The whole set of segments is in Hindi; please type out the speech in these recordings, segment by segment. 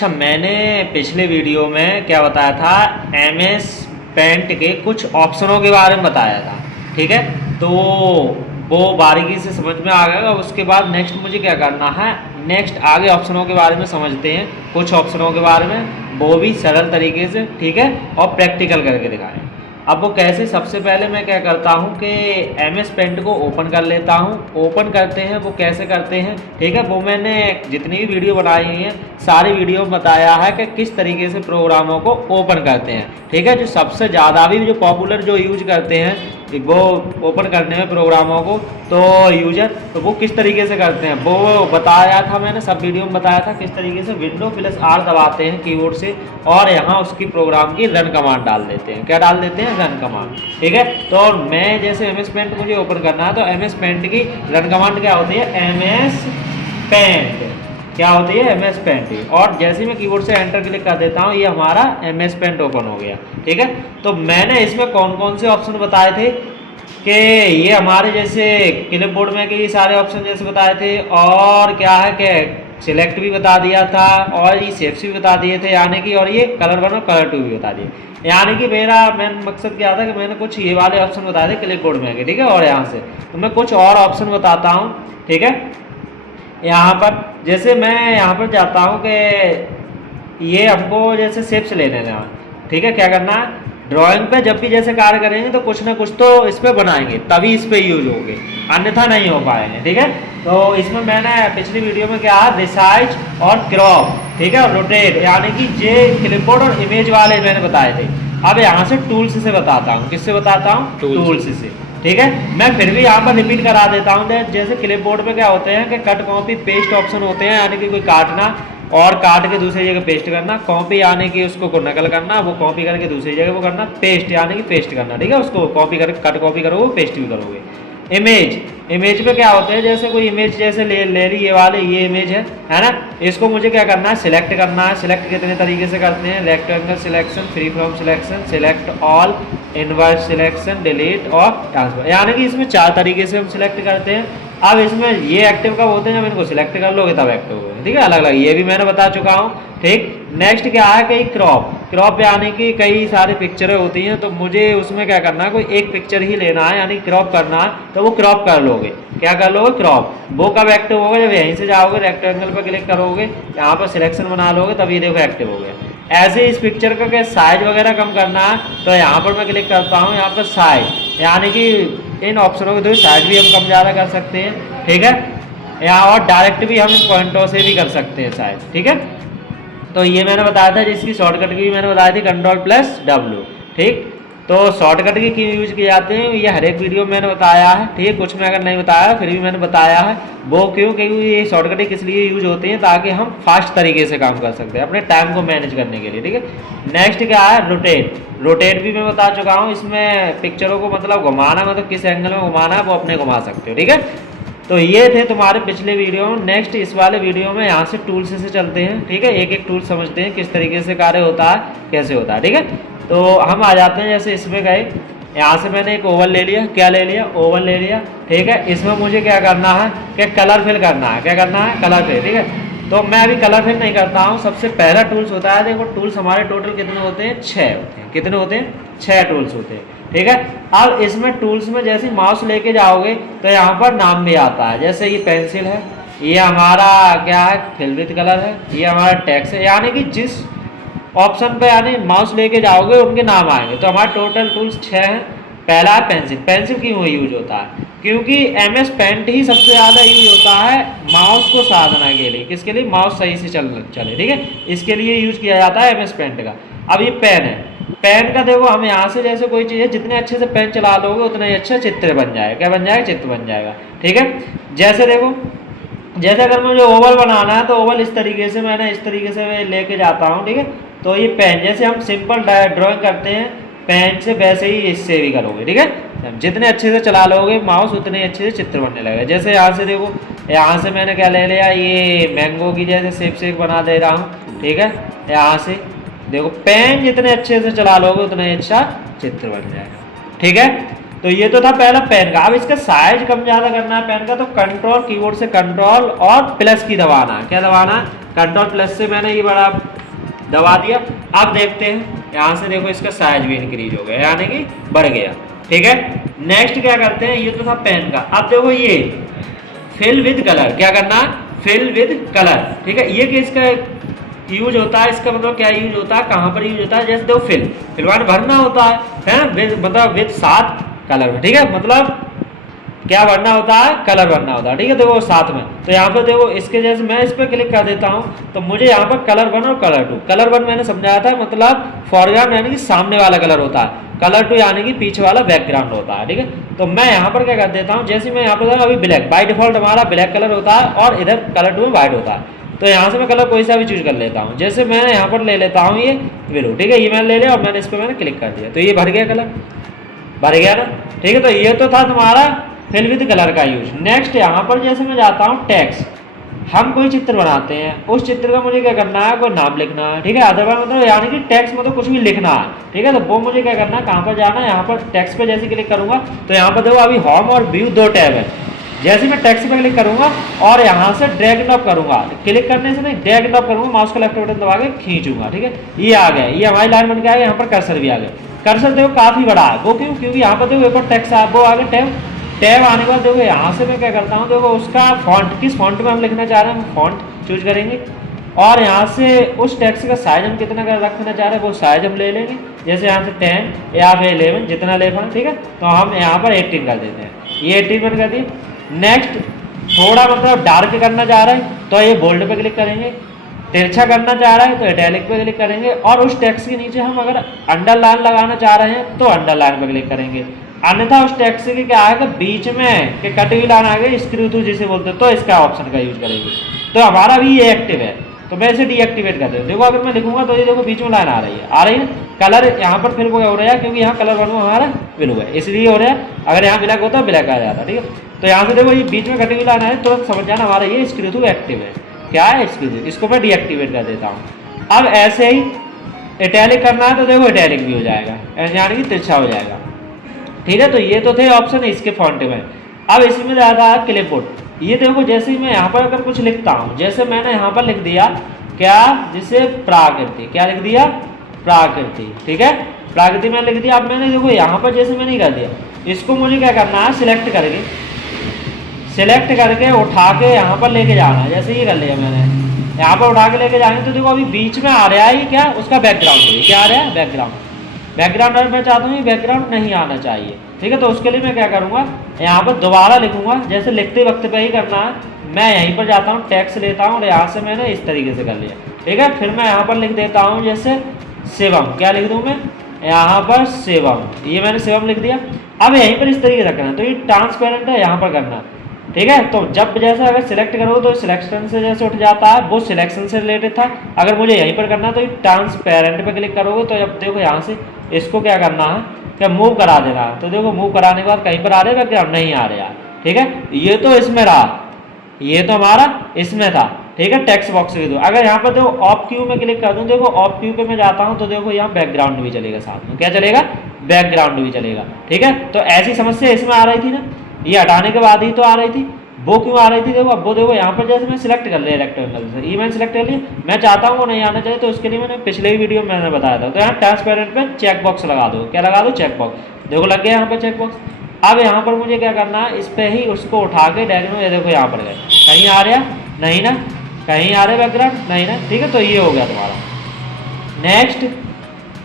अच्छा, मैंने पिछले वीडियो में क्या बताया था, MS पेंट के कुछ ऑप्शनों के बारे में बताया था, ठीक है। तो वो बारीकी से समझ में आ गया। उसके बाद नेक्स्ट मुझे क्या करना है, नेक्स्ट आगे ऑप्शनों के बारे में समझते हैं, कुछ ऑप्शनों के बारे में, वो भी सरल तरीके से, ठीक है, और प्रैक्टिकल करके दिखाएं। अब वो कैसे, सबसे पहले मैं क्या करता हूँ कि MS पेंट को ओपन कर लेता हूँ। ओपन करते हैं, वो कैसे करते हैं, ठीक है, वो मैंने जितनी भी वीडियो बनाई हुई हैं सारी वीडियो में बताया है कि किस तरीके से प्रोग्रामों को ओपन करते हैं, ठीक है। जो सबसे ज़्यादा भी जो पॉपुलर जो यूज करते हैं वो ओपन करने में प्रोग्रामों को, तो यूजर, तो वो किस तरीके से करते हैं वो बताया था मैंने, सब वीडियो में बताया था किस तरीके से Windows+R दबाते हैं कीबोर्ड से और यहाँ उसकी प्रोग्राम की रन कमांड डाल देते हैं। क्या डाल देते हैं? रन कमांड, ठीक है। तो मैं जैसे MS पेंट मुझे ओपन करना है तो MS पेंट की रन कमांड क्या होती है, MS पेंट, क्या होती है, MS पेंट। और जैसे मैं कीबोर्ड से एंटर क्लिक कर देता हूँ, ये हमारा MS पेंट ओपन हो गया, ठीक है। तो मैंने इसमें कौन कौन से ऑप्शन बताए थे कि ये हमारे जैसे क्लिपबोर्ड में के सारे ऑप्शन जैसे बताए थे, और क्या है कि सिलेक्ट भी बता दिया था, और ये शेप्स भी बता दिए थे यानी कि, और ये कलर 1 और कलर 2 भी बता दिए। यानी कि मेरा मेन मकसद क्या था कि मैंने कुछ ये वाले ऑप्शन बताए थे क्लिपबोर्ड में के, ठीक है। और यहाँ से तो मैं कुछ और ऑप्शन बताता हूँ, ठीक है। यहाँ पर जैसे मैं यहाँ पर जाता हूँ कि ये हमको जैसे शेप्स ले लेना है, ठीक है। क्या करना है, ड्राइंग पे जब भी जैसे कार्य करेंगे तो कुछ ना कुछ तो इस पर बनाएंगे, तभी इस पर यूज होंगे, अन्यथा नहीं हो पाएंगे, ठीक है। तो इसमें मैंने पिछली वीडियो में क्या है, रिसाइज और क्रॉप, ठीक है, और रोटेट, यानी कि ये क्लिपबोर्ड और इमेज वाले मैंने बताए थे। अब यहाँ से टूल्स से बताता हूँ, किससे बताता हूँ, टूल्स से, ठीक है। मैं फिर भी यहाँ पर रिपीट करा देता हूँ। जैसे क्लिपबोर्ड पे क्या होते हैं कि कट कॉपी पेस्ट ऑप्शन होते हैं, यानी कि कोई काटना और काट के दूसरी जगह पेस्ट करना, कॉपी यानी कि उसको को नकल करना, वो कॉपी करके दूसरी जगह वो करना, पेस्ट यानी कि पेस्ट करना, ठीक है। उसको कॉपी करके कट कॉपी करोगे, पेस्ट भी करोगे। इमेज पे क्या होते हैं, जैसे कोई इमेज जैसे ले ली, ये वाले ये इमेज है ना, इसको मुझे क्या करना है, सिलेक्ट करना है। सिलेक्ट कितने तरीके से करते हैं, rectangle selection, free from selection, select all, inverse selection, delete और ट्रांसफर, यानी कि इसमें 4 तरीके से हम सिलेक्ट करते हैं। अब इसमें ये एक्टिव कब होते हैं, जब इनको सिलेक्ट कर लोगे तब एक्टिव होंगे, ठीक है, अलग अलग, ये भी मैंने बता चुका हूँ, ठीक। नेक्स्ट क्या है, कई क्रॉप यानी कि कई सारी पिक्चरें होती हैं, तो मुझे उसमें क्या करना है, कोई एक पिक्चर ही लेना है, यानी क्रॉप करना है, तो वो क्रॉप कर लोगे। क्या कर लोगे, क्रॉप। वो कब एक्टिव होगा, जब यहीं से जाओगे रेक्टेंगल पर क्लिक करोगे, यहाँ पर सिलेक्शन बना लोगे, तब ये देखो एक्टिव हो गया। ऐसे इस पिक्चर का क्या साइज वगैरह कम करना है, तो यहाँ पर मैं क्लिक करता हूँ, यहाँ पर साइज, यानी कि इन ऑप्शनों के थ्रू साइज भी हम कम ज़्यादा कर सकते हैं, ठीक है। यहाँ और डायरेक्ट भी हम इन पॉइंटों से भी कर सकते हैं साइज, ठीक है। तो ये मैंने बताया था, जिसकी शॉर्टकट की भी मैंने बताई थी, Ctrl+W, ठीक। तो शॉर्टकट की क्यों यूज किए जाते हैं, ये हर एक वीडियो में मैंने बताया है, ठीक है। कुछ में अगर नहीं बताया फिर भी मैंने बताया है, वो क्योंकि ये शॉर्टकट किस लिए यूज होती हैं, ताकि हम फास्ट तरीके से काम कर सकते हैं, अपने टाइम को मैनेज करने के लिए, ठीक है। नेक्स्ट क्या है, रोटेट भी मैं बता चुका हूँ। इसमें पिक्चरों को मतलब घुमाना, मतलब किस एंगल में घुमाना है वो अपने घुमा सकते हो, ठीक है। तो ये थे तुम्हारे पिछले वीडियो में। नेक्स्ट इस वाले वीडियो में यहाँ से टूल्स से चलते हैं, ठीक है, एक एक टूल समझते हैं किस तरीके से कार्य होता है, कैसे होता है, ठीक है। तो हम आ जाते हैं, जैसे इसमें गए, यहाँ से मैंने एक ओवल ले लिया, क्या ले लिया, ओवल ले लिया, ठीक है। इसमें मुझे क्या करना है कि कलर फिल करना है, क्या करना है, कलर फिल, ठीक है। तो मैं अभी कलर फिल नहीं करता हूँ। सबसे पहला टूल्स होता है, देखो टूल्स हमारे टोटल कितने होते हैं, 6 होते हैं। कितने होते हैं, 6 टूल्स होते हैं, ठीक है। अब इसमें टूल्स में जैसे माउस लेके जाओगे तो यहाँ पर नाम भी आता है, जैसे ये पेंसिल है, ये हमारा क्या है, फिल विद कलर है, ये हमारा टेक्स्ट है, यानी कि जिस ऑप्शन पे यानी माउस लेके जाओगे उनके नाम आएंगे। तो हमारे टोटल टूल्स 6 हैं। पहला है पेंसिल। पेंसिल क्यों यूज होता है, क्योंकि MS पेंट ही सबसे ज़्यादा यूज होता है माउस को साधना के लिए, किसके लिए, माउस सही से चले, ठीक है, इसके लिए यूज किया जाता है MS पेंट का। अब ये पेन है, पेन का देखो, हम यहाँ से जैसे कोई चीज़ है, जितने अच्छे से पेन चला लोगे उतना ही अच्छा चित्र बन जाएगा, क्या बन जाएगा, चित्र बन जाएगा, ठीक है। जैसे देखो, जैसे अगर मुझे ओवल बनाना है तो ओवल इस तरीके से मैंने इस तरीके से मैं लेके जाता हूँ, ठीक है। तो ये पेन, जैसे हम सिंपल ड्राइंग करते हैं पेन से, वैसे ही इससे भी करोगे, ठीक है। जितने अच्छे से चला लोगे माउस उतने अच्छे से चित्र बनने लगेगा। जैसे यहाँ से देखो, यहाँ से मैंने क्या ले लिया, ये मैंगो की जैसे शेप बना दे रहा हूँ, ठीक है। यहाँ से देखो, पेन जितने अच्छे से चला लोगे उतना ही अच्छा चित्र बन जाएगा, ठीक है। तो ये तो था पहला पेन का। अब इसका साइज कम ज़्यादा करना है पेन का, तो कंट्रोल कीबोर्ड से कंट्रोल और प्लस की दबाना है। क्या दबाना है? कंट्रोल प्लस से मैंने ये बड़ा दबा दिया। अब देखते हैं यहाँ से, देखो इसका साइज भी इंक्रीज हो गया, यानी कि बढ़ गया। ठीक है, नेक्स्ट क्या करते हैं, ये तो था पेन का। अब देखो ये फिल विद कलर, क्या करना है? Fill with colour. ठीक है, ये किसका यूज होता है, इसका मतलब क्या यूज होता है, कहाँ पर यूज होता है? जैसे देखो फिलवान भरना होता है मतलब विद साथ कलर में। ठीक है, मतलब क्या भरना होता है? कलर भरना होता है। ठीक है, देखो साथ में। तो यहाँ पर देखो इसके जैसे मैं इस पर क्लिक कर देता हूँ तो मुझे यहाँ पर कलर 1 और कलर 2। कलर 1 मैंने समझाया था, मतलब फॉरग्राउंड यानी कि सामने वाला कलर होता है, कलर 2 यानी कि पीछे वाला बैकग्राउंड होता है। ठीक है, तो मैं यहाँ पर क्या कर देता हूँ, जैसे मैं यहाँ पर अभी ब्लैक, बाई डिफॉल्ट हमारा ब्लैक कलर होता है और इधर कलर 2 में व्हाइट होता है। तो यहाँ से मैं कलर कोई सा भी चूज कर लेता हूँ। जैसे मैं यहाँ पर ले लेता हूँ ये ब्लू। ठीक है, ये मैंने ले लिया और मैंने इस पर मैंने क्लिक कर दिया, तो ये भर गया कलर, भर गया ना। ठीक है, तो ये तो था तुम्हारा फिल विद कलर का यूज। नेक्स्ट यहाँ पर जैसे मैं जाता हूँ टेक्स्ट, हम कोई चित्र बनाते हैं, उस चित्र का मुझे क्या करना है, कोई नाम लिखना है। ठीक है, अदरवाइज मतलब यानी कि टेक्स्ट मतलब कुछ भी लिखना है। ठीक है, तो वो मुझे क्या करना है, कहाँ पर जाना है, यहाँ पर टेक्स्ट पे जैसे क्लिक करूंगा तो यहाँ पर देखो अभी होम और व्यू 2 टैब है। जैसे मैं टेक्स्ट पे क्लिक करूंगा और यहाँ से ड्रैग ड्रॉप करूंगा, क्लिक करने से नहीं ड्रैग ड्रॉप करूंगा, माउस का लेफ्ट बटन दबा के खींचूंगा। ठीक है, ये आ गया, ये हमारी लाइन बन के आ गया। यहाँ पर कर्सर भी आ गया। कर्सर देखो काफी बड़ा है, वो क्यों? क्योंकि यहाँ पर देखो एक और टेक्स्ट आ, वो आगे टैब, टैब आने के बाद देखो यहाँ से मैं क्या करता हूँ, देखो उसका फॉन्ट, किस फॉन्ट में हम लिखना चाह रहे हैं, हम फॉन्ट चूज करेंगे और यहाँ से उस टेक्स्ट का साइज हम कितना का रखना चाह रहे हैं वो साइज हम ले लेंगे। जैसे यहाँ से 10 या फिर 11 जितना ले पाए। ठीक है, तो हम यहाँ पर 18 कर देते हैं, ये 18 बन कर दिए। नेक्स्ट थोड़ा मतलब डार्क करना चाह रहे हैं तो ये बोल्ड पे क्लिक करेंगे, तिरछा करना चाह रहे हैं तो इटैलिक पे क्लिक करेंगे और उस टेक्स्ट के नीचे हम अगर अंडरलाइन लगाना चाह रहे हैं तो अंडरलाइन पे क्लिक करेंगे। अन्यथा उस टेक्स्ट के क्या आएगा, बीच में कि कटी हुई लाइन आ गई, स्क्रू थ्रू जिसे बोलते हैं, तो इसका ऑप्शन का यूज करेंगे। तो हमारा भी ये एक्टिव है, तो मैं इसे डीएक्टिवेट कर देता हूँ। देखो अगर मैं लिखूंगा तो ये देखो बीच में लाइन आ रही है, कलर यहाँ पर फिर हो रहा है क्योंकि यहाँ कलर वन हमारा ब्लू है इसलिए हो रहा है। अगर यहाँ ब्लैक होता है ब्लैक आ जाता। ठीक है, तो यहाँ से देखो ये बीच में कटी हुई लाइन है, तुरंत समझ जाना हमारा ये स्क्रू थ्रू एक्टिव है। क्या है स्क्रू थ्रू, इसको मैं डीएक्टिवेट कर देता हूँ। अब ऐसे ही इटैलिक करना है तो देखो इटैलिक भी हो जाएगा, यानी कि तिरछा हो जाएगा। ठीक है, तो ये तो थे ऑप्शन इसके फॉन्ट में। अब इसमें ज़्यादा है क्लिपबोर्ड। ये देखो जैसे मैं यहाँ पर अगर कुछ लिखता हूँ, जैसे मैंने यहाँ पर लिख दिया क्या, जिसे प्राकृति, क्या लिख दिया, प्राकृति। ठीक है, प्राकृति मैंने लिख दिया। अब मैंने देखो यहाँ पर जैसे मैंने कर दिया, इसको मुझे क्या करना है, सिलेक्ट करके उठा के यहाँ पर लेके जाना है। जैसे ये कर लिया मैंने, यहाँ पर उठा के लेके जाएंगे तो देखो अभी बीच में आ रहा है क्या, उसका बैकग्राउंड। क्या आ रहा है, बैकग्राउंड अगर मैं चाहता हूँ ये बैकग्राउंड नहीं आना चाहिए। ठीक है, तो उसके लिए मैं क्या करूँगा, यहाँ पर दोबारा लिखूंगा। जैसे लिखते वक्त पे ही करना है, मैं यहीं पर जाता हूँ, टेक्स्ट लेता हूँ और यहाँ से मैंने इस तरीके से कर लिया। ठीक है, फिर मैं यहाँ पर लिख देता हूँ जैसे शिवम। क्या लिख दूँ मैं यहाँ पर, शिवम। ये मैंने शिवम लिख दिया। अब यहीं पर इस तरीके से रखना है, तो ये ट्रांसपेरेंट है, यहाँ पर करना। ठीक है, तो जब जैसे अगर सिलेक्ट करो तो सिलेक्शन से जैसे उठ जाता है, वो सिलेक्शन से रिलेटेड था। अगर मुझे यहीं पर करना तो ये ट्रांसपेरेंट पे क्लिक करोगे तो अब देखो यहाँ से इसको क्या करना है, क्या मूव करा देना। तो देखो मूव कराने के बाद कहीं पर आ रहे बैकग्राउंड, नहीं आ रहे यार। ठीक है, ये तो इसमें रहा, ये तो हमारा इसमें था। ठीक है, टेक्स्ट बॉक्स भी दो। अगर यहाँ पर देखो ऑफ क्यू में क्लिक कर दूँ, देखो ऑफ क्यू पे मैं जाता हूँ तो देखो यहाँ बैकग्राउंड भी चलेगा साथ में। क्या चलेगा, बैकग्राउंड भी चलेगा। ठीक है, तो ऐसी समस्या इसमें आ रही थी ना, ये हटाने के बाद ही तो आ रही थी। वो क्यों आ रही थी, देखो अब वो देखो यहाँ पर जैसे मैं सिलेक्ट कर लिया रेक्टेंगल से, ये मैंने सिलेक्ट कर लिया, मैं चाहता हूँ वो नहीं आना चाहिए, तो उसके लिए मैंने पिछले ही वीडियो में मैंने बताया था। तो यहाँ ट्रांसपेरेंट पे चेक बॉक्स लगा दो। क्या लगा दो, चेक बॉक्स। देखो लग गया यहाँ पर चेक बॉक्स। अब यहाँ पर मुझे क्या करना है, इस पर ही उसको उठा के डायरेक्ट में, ये देखो यहाँ पर गए, कहीं आ रहा नहीं ना, कहीं आ रहे बैकग्राउंड नहीं ना। ठीक है, तो ये हो गया तुम्हारा। नेक्स्ट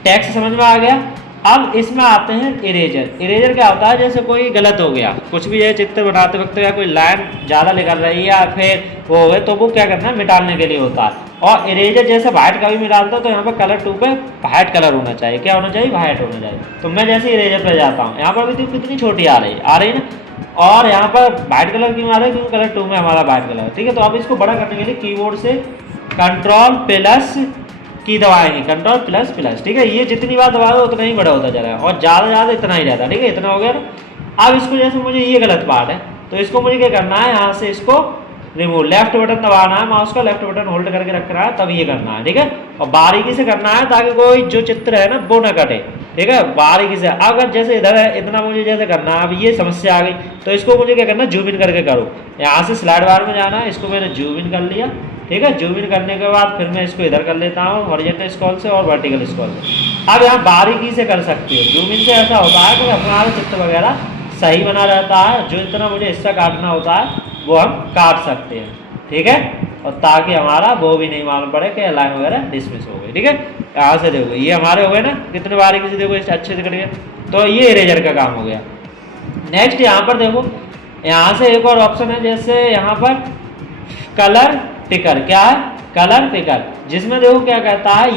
टेक्स्ट समझ में आ गया। अब इसमें आते हैं इरेजर। इरेजर क्या होता है, जैसे कोई गलत हो गया, कुछ भी ये चित्र बनाते वक्त या कोई लाइन ज़्यादा निकल रही है या फिर वो हो गए, तो वो क्या करना है, मिटाने के लिए होता है। और इरेजर जैसे वाइट का भी मिटाता है, तो यहाँ पर कलर 2 पे वाइट कलर होना चाहिए। क्या होना चाहिए, वाइट होना चाहिए। तो मैं जैसे इरेजर पर जाता हूँ, यहाँ पर भी देखो कितनी छोटी आ रही है ना, और यहाँ पर वाइट कलर क्यों आ रहा है, क्योंकि कलर 2 में हमारा वाइट कलर। ठीक है, तो अब इसको बड़ा करने के लिए कीबोर्ड से कंट्रोल प्लस की दबाएंगे, कंट्रोल प्लस प्लस। ठीक है, ये जितनी बार दबाओगे उतना ही बड़ा होता जाएगा और ज़्यादा इतना ही रहता है। ठीक है, इतना हो गया ना। अब इसको जैसे मुझे ये गलत पार्ट है, तो इसको मुझे क्या करना है, यहाँ से इसको रिमूव, लेफ्ट बटन दबाना है, माउस का लेफ्ट बटन होल्ड करके रखना है, तब ये करना है। ठीक है, और बारीकी से करना है ताकि कोई जो चित्र है ना वो ना कटे। ठीक है, बारीकी से। अगर जैसे इधर है इतना मुझे जैसे करना है, अब ये समस्या आ गई तो इसको मुझे क्या करना, जूम इन करके करो। यहाँ से स्लाइड बार में जाना है, इसको मैंने जूम इन कर लिया, ठीक है। जूम इन करने के बाद फिर मैं इसको इधर कर लेता हूँ हॉरिजॉन्टल स्क्रॉल से और वर्टिकल स्क्रॉल से। अब यहाँ बारीकी से कर सकते हो, जूम इन से ऐसा होता है कि हमारा चित्र वगैरह सही बना रहता है, जो इतना मुझे हिस्सा काटना होता है वो हम काट सकते हैं, ठीक है। और ताकि हमारा वो भी नहीं मालूम पड़े कि लाइन वगैरह डिसमिस हो गई, ठीक है। यहाँ से देखो ये हमारे हो गए ना, कितने बारीकी से देखो अच्छे से कट गया। तो ये इरेजर का काम हो गया। नेक्स्ट यहाँ पर देखो, यहाँ से एक और ऑप्शन है, जैसे यहाँ पर कलर पिकर, क्या है, कलर पिकर, जिसमें देखो क्या कहता है,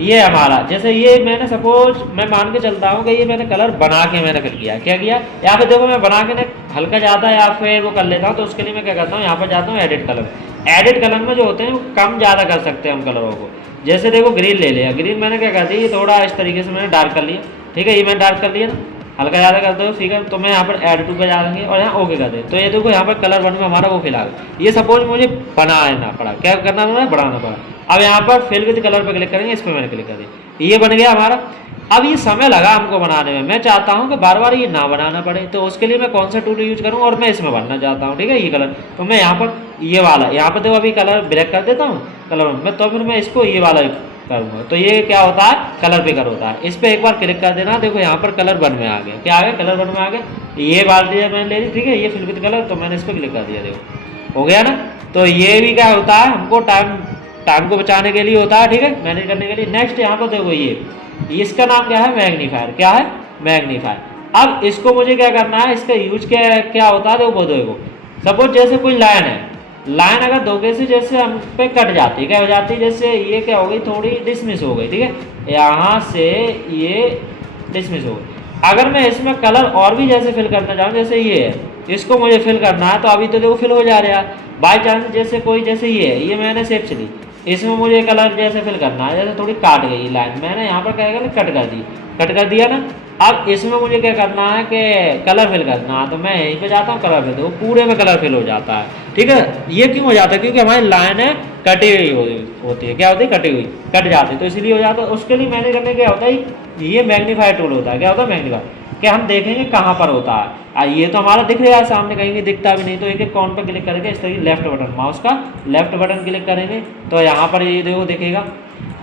ये हमारा जैसे ये मैंने सपोज मैं मान के चलता हूँ कि ये मैंने कलर बना के मैंने फिल किया, क्या किया, यहाँ पे देखो मैं बना के ना हल्का ज़्यादा या फिर वो कर लेता हूँ। तो उसके लिए मैं क्या करता हूँ, यहाँ पर जाता हूँ एडिट कलर। एडिट कलर में जो होते हैं वो कम ज़्यादा कर सकते हैं हम कलरों को। जैसे देखो ग्रीन ले लिया, ग्रीन मैंने क्या कर दिया, ये थोड़ा इस तरीके से मैंने डार्क कर लिया, ठीक है। ये मैंने डार्क कर लिया ना, हल्का ज़्यादा कर दो, ठीक है। तो मैं यहाँ पर ऐड टू पे जाएंगे और यहाँ ओके कर दे। तो ये देखो यहाँ पर कलर वन में हमारा वो फिलहाल ये सपोज मुझे बनाना पड़ा, क्या करना पड़ा, बनाना पड़ा। अब यहाँ पर फिल विद कलर पर क्लिक करेंगे, इस पर मैंने क्लिक कर दिया, ये बन गया हमारा। अब ये समय लगा हमको बनाने में, मैं चाहता हूँ कि बार बार ये ना बनाना पड़े, तो उसके लिए मैं कौन सा टूल यूज करूँ, और मैं इसमें बनना चाहता हूँ, ठीक है, ये कलर। तो मैं यहाँ पर ये वाला, यहाँ पर देखो अभी कलर ब्लैक कर देता हूँ कलर में, तो फिर मैं इसको ये वाला करूँगा। तो ये क्या होता है, कलर पिकर होता है। इस पर एक बार क्लिक कर देना, देखो यहाँ पर कलर वन में आ गया, क्या आ गया, कलर वन में आ गया। ये बाल्टी मैंने ले ली, ठीक है, ये फिल विद कलर, तो मैंने इस पर क्लिक कर दिया, देखो हो गया ना। तो ये भी क्या होता है, हमको टाइम को बचाने के लिए होता है, ठीक है, मैनेज करने के लिए। नेक्स्ट यहाँ पर देखो ये इसका नाम क्या है, मैग्नीफायर, क्या है, मैग्नीफायर। अब इसको मुझे क्या करना है, इसका यूज क्या होता है, देखो सपोज जैसे कोई लाइन है, लाइन अगर धोखे से जैसे हम पे कट जाती है, क्या हो जाती है, जैसे ये क्या हो गई, थोड़ी डिसमिस हो गई, ठीक है, यहाँ से ये डिसमिस हो गई। अगर मैं इसमें कलर और भी जैसे फिल करना चाहूँ, जैसे ये है, इसको मुझे फिल करना है, तो अभी तो देखो फिल हो जा रहा है। बाई चांस जैसे कोई जैसे ये है, ये मैंने शेप ली, इसमें मुझे कलर जैसे फिल करना है, जैसे थोड़ी काट गई लाइन, मैंने यहाँ पर क्या करा, कट कर दिया ना। अब इसमें मुझे क्या करना है कि कलर फिल करना है, तो मैं यहीं पे जाता हूँ कलर फिल, तो पूरे में कलर फिल हो जाता है, ठीक है। ये क्यों हो जाता है, क्योंकि हमारी लाइन है कटी हुई होती है, क्या होती है, कटी हुई, कट जाती है, तो इसलिए हो जाता है। उसके लिए मैंने करने क्या होता है, ये मैग्नीफायर टूल होता है, क्या होता है, मैग्नीफायर, कि हम देखेंगे कहाँ पर होता है। ये तो हमारा दिख रहा है सामने, कहीं भी दिखता भी नहीं, तो एक एक कॉन पर क्लिक करेंगे, इस तरीके लेफ्ट बटन, माउस का लेफ्ट बटन क्लिक करेंगे, तो यहाँ पर ये देखो दिखेगा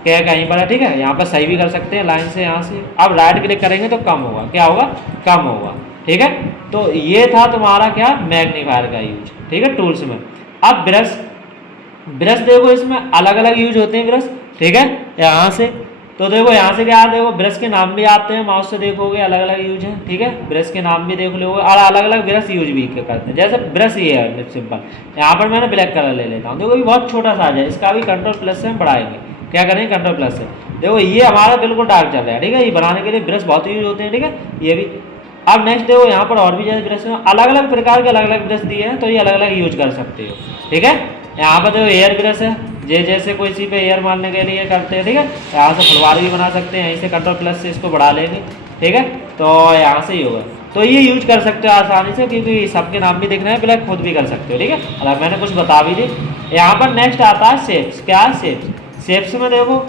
क्या कहीं पर है, ठीक है। यहाँ पर सही भी कर सकते हैं लाइन से, यहाँ से। अब राइट क्लिक करेंगे तो कम होगा, क्या होगा, कम होगा, ठीक है। तो ये था तुम्हारा क्या, मैग्नीफायर का यूज, ठीक है, टूल्स में। अब ब्रश देखो, इसमें अलग अलग यूज होते हैं ब्रश, ठीक है। यहाँ से तो देखो, यहाँ से क्या, देखो ब्रश के नाम भी आते हैं, माउस से देखोगे अलग अलग यूज है, ठीक है। ब्रश के नाम भी देख लोगे और अलग अलग ब्रश यूज भी करते हैं। जैसे ब्रश ये है सिंपल, यहाँ पर मैंने ब्लैक कलर ले लेता हूँ, देखो ये बहुत छोटा साइज है, इसका भी कंट्रोल प्लस से हम बढ़ाएंगे, क्या करेंगे, कंट्रोल प्लस से। देखो ये हमारा बिल्कुल डार्क चल रहा है, ठीक है। ये बनाने के लिए ब्रश बहुत यूज होते हैं, ठीक है, ये भी। अब नेक्स्ट देखो, यहाँ पर और भी जैसे ब्रश में अलग अलग प्रकार के अलग अलग ब्रश दिए हैं, तो ये अलग अलग यूज कर सकते हो, ठीक है। यहाँ पर देखो एयर ब्रश है, जैसे कोई सी पे एयर मारने के लिए करते हैं, ठीक है। यहाँ से फुलवारी भी बना सकते हैं, यहीं से कंट्रोल प्लस से इसको बढ़ा लेंगे, ठीक है। तो यहाँ से ही होगा, तो ये यूज कर सकते हो आसानी से, क्योंकि सबके नाम भी दिख रहे हैं, ब्लैक खुद भी कर सकते हो, ठीक है। अगर मैंने कुछ बता भी दी। यहाँ पर नेक्स्ट आता है शेप्स, क्या है, शेप्स में देखो,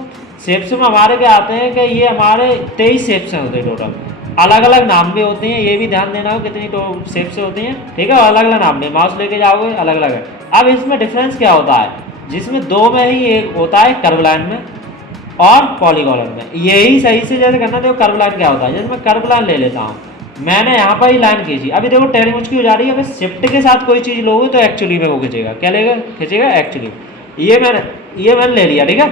शेप्स में हमारे क्या आते हैं कि ये हमारे 23 शेप्स होते हैं टोटल, अलग अलग नाम भी होते हैं, ये भी ध्यान देना हो कितनी शेप्स होती हैं, ठीक है, अलग अलग नाम भी, माउस लेके जाओगे अलग अलग है। अब इसमें डिफरेंस क्या होता है, जिसमें दो में ही एक होता है कर्व लाइन में और पॉलीगॉन में, यही सही से जैसे करना। देखो कर्व लाइन क्या होता है, जैसे मैं कर्व लाइन ले लेता हूँ, मैंने यहाँ पर ही लाइन खींची, अभी देखो टेढ़ी मुझकी हो जा रही है। अगर शिफ्ट के साथ कोई चीज़ लोगे तो एक्चुअली में वो खींचेगा, क्या लेगा, खींचेगा एक्चुअली। ये मैंने ले लिया, ठीक है।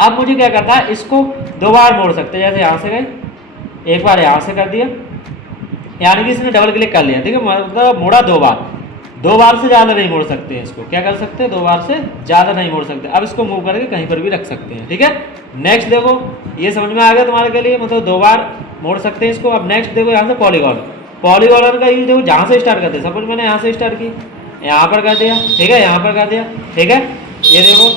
अब मुझे क्या करता है, इसको दो बार मोड़ सकते हैं, जैसे यहाँ से गए, एक बार यहाँ से कर दिया, यानी कि इसने डबल क्लिक कर लिया, ठीक है, मतलब मोड़ा दो बार से ज़्यादा नहीं मोड़ सकते हैं इसको, क्या कर सकते हैं, दो बार से ज़्यादा नहीं मोड़ सकते। अब इसको मूव करके कहीं पर भी रख सकते हैं, ठीक है। नेक्स्ट देखो, ये समझ में आ गया तुम्हारे के लिए, मतलब दो बार मोड़ सकते हैं इसको। अब नेक्स्ट देखो, यहाँ से पॉलीगॉन का यूज देखो, जहाँ से स्टार्ट करते हैं, सपोज मैंने यहाँ से स्टार्ट की, यहाँ पर कर दिया, ठीक है, यहाँ पर कर दिया, ठीक है। ये देखो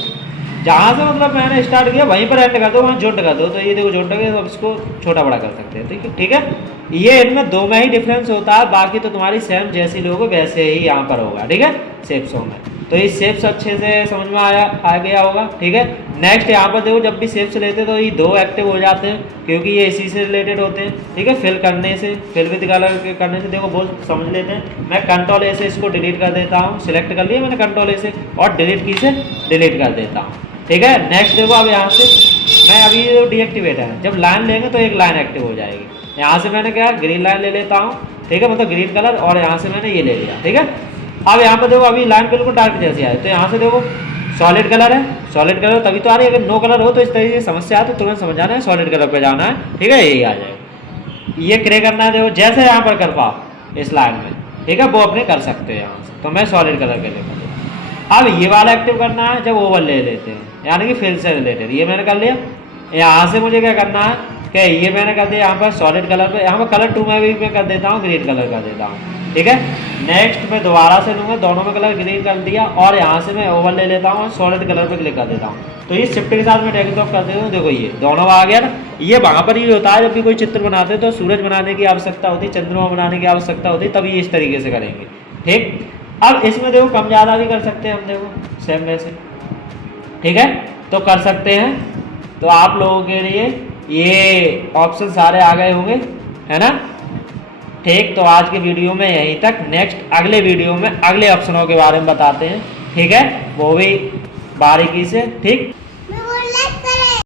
जहाँ से मतलब मैंने स्टार्ट किया वहीं पर एंड कर दो, वहाँ जोड़ कर दो, तो ये देखो जोड़ के अब इसको छोटा बड़ा कर सकते हैं, ठीक है। ये इनमें दो में ही डिफरेंस होता है, बाकी तो तुम्हारी सेम जैसी लोगे वैसे ही यहाँ पर होगा, ठीक है, शेप्सों में। तो ये शेप्स अच्छे से समझ में आ गया होगा। ठीक है, नेक्स्ट यहाँ पर देखो, जब भी शेप्स लेते हैं तो ये 2 एक्टिव हो जाते हैं, क्योंकि ये इसी से रिलेटेड होते हैं। ठीक है, फिल करने से, फिल विद कलर के करने से देखो बहुत समझ लेते हैं। मैं कंट्रोल ए से इसको डिलीट कर देता हूँ, सिलेक्ट कर लिया मैंने कंट्रोल ए से, और डिलीट की से डिलीट कर देता हूँ। ठीक है, नेक्स्ट देखो अब यहाँ से मैं अभी ये डीएक्टिवेट है, जब लाइन लेंगे तो एक लाइन एक्टिव हो जाएगी। यहाँ से मैंने क्या ग्रीन लाइन ले लेता हूँ। ठीक है, मतलब ग्रीन कलर, और यहाँ से मैंने ये ले लिया। ठीक है, अब यहाँ पर देखो अभी लाइन बिल्कुल डार्क जैसी आए, तो यहाँ से देखो सॉलिड कलर है, सॉलिड कलर तभी तो आ रही है। अगर नो कलर हो तो इस तरीके की समस्या है तो तुरंत समझ जाना है सॉलिड कलर पे जाना है। ठीक है, यही आ जाएगा। ये ग्रे करना है, देखो जैसे यहाँ पर कर पाओ इस लाइन में। ठीक है, वो अपने कर सकते हैं यहाँ से, तो मैं सॉलिड कलर के लिए। अब ये वाला एक्टिव करना है जब ओवर ले लेते हैं, यानी कि फिल से रिलेटेड, ये मैंने कर लिया। यहाँ से मुझे क्या करना है कि ये मैंने कर दिया यहाँ पर सॉलिड कलर पे, यहाँ पर कलर 2 में भी मैं कर देता हूँ, ग्रीन कलर कर देता हूँ। ठीक है, नेक्स्ट मैं दोबारा से लूँगा, दोनों में कलर ग्रीन कर दिया, और यहाँ से मैं ओवर ले लेता हूँ और सॉलिड कलर पे क्लिक कर देता हूँ। तो ये शिफ्ट के साथ मैं ड्रैग ड्रॉप कर देता हूँ। देखो ये दोनों आ गया ना। ये वहाँ पर ही होता है जब भी कोई चित्र बनाते हैं तो सूरज बनाने की आवश्यकता होती है, चंद्रमा बनाने की आवश्यकता होती है, तभी इस तरीके से करेंगे। ठीक, अब इसमें देखो कम ज़्यादा भी कर सकते हैं हम, देखो सेम वैसे। ठीक है, तो कर सकते हैं। तो आप लोगों के लिए ये ऑप्शन सारे आ गए होंगे, है ना। ठीक, तो आज के वीडियो में यहीं तक। नेक्स्ट अगले वीडियो में अगले ऑप्शनों के बारे में बताते हैं। ठीक है, वो भी बारीकी से। ठीक।